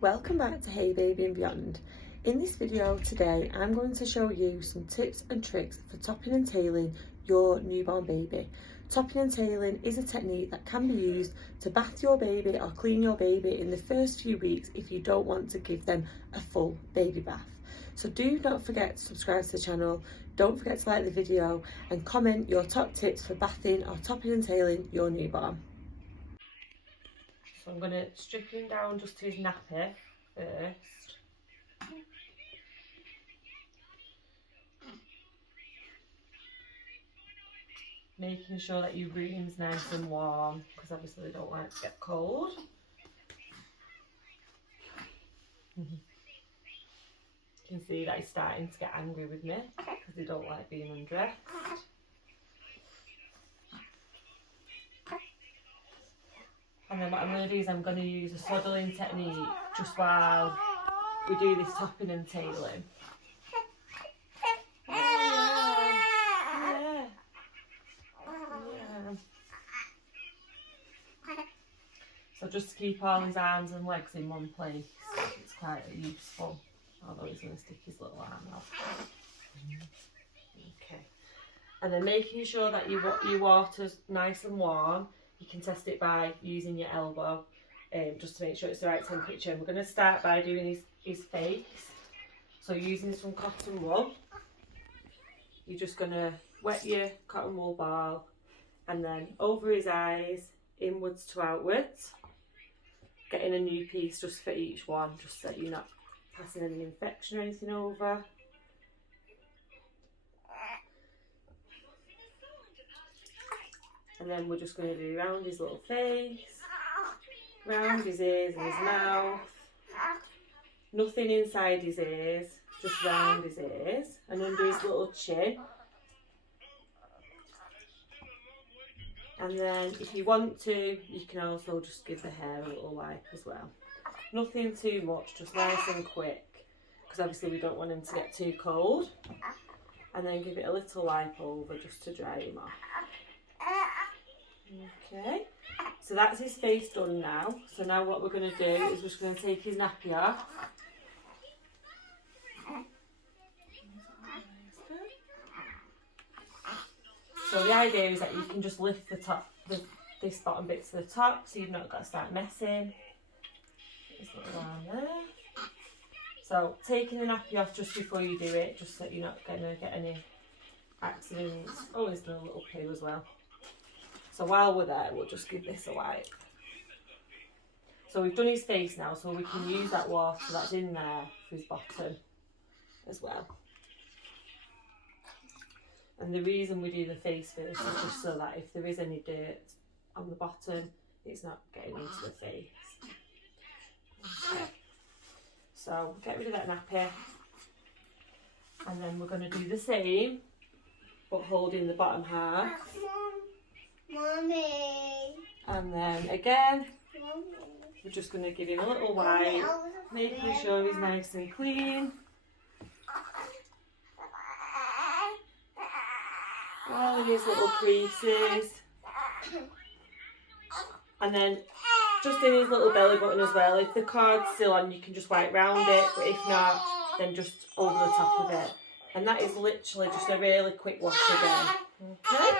Welcome back to Hey Baby and Beyond. In this video today I'm going to show you some tips and tricks for topping and tailing your newborn baby. Topping and tailing is a technique that can be used to bath your baby or clean your baby in the first few weeks if you don't want to give them a full baby bath. So do not forget to subscribe to the channel, don't forget to like the video and comment your top tips for bathing or topping and tailing your newborn. So I'm going to strip him down just to his nappy first. Making sure that your room's nice and warm because obviously they don't like to get cold. You can see that he's starting to get angry with me because they don't like being undressed. And then what I'm going to do is I'm going to use a swaddling technique just while we do this topping and tailing. So just to keep all his arms and legs in one place, it's quite useful, although he's going to stick his little arm out. Okay. And then making sure that your water's nice and warm. You can test it by using your elbow, just to make sure it's the right temperature. And we're going to start by doing his face. So using some cotton wool, you're just going to wet your cotton wool ball and then over his eyes, inwards to outwards, getting a new piece just for each one, just so you're not passing any infection or anything over. And then we're just going to do round his little face, round his ears and his mouth. Nothing inside his ears, just round his ears and under his little chin. And then if you want to, you can also just give the hair a little wipe as well. Nothing too much, just nice and quick, because obviously we don't want him to get too cold. And then give it a little wipe over just to dry him off. Okay, so that's his face done now. So now what we're going to do is we're just going to take his nappy off. So the idea is that you can just lift the top, this bottom bit to the top, so you've not got to start messing. This little arm there. So taking the nappy off just before you do it, just so that you're not going to get any accidents. Oh, he's done a little poo as well. So while we're there, we'll just give this a wipe. So we've done his face now, so we can use that water that's in there for his bottom as well. And the reason we do the face first is just so that if there is any dirt on the bottom, it's not getting into the face. Okay. So get rid of that nappy. And then we're going to do the same, but holding the bottom half. Mommy. And then again, Mommy. we're just going to give him a little wipe, making sure he's nice and clean. All of his little creases. And then just in his little belly button as well. If the cord's still on, you can just wipe round it, but if not, then just over the top of it. And that is literally just a really quick wash again. Okay.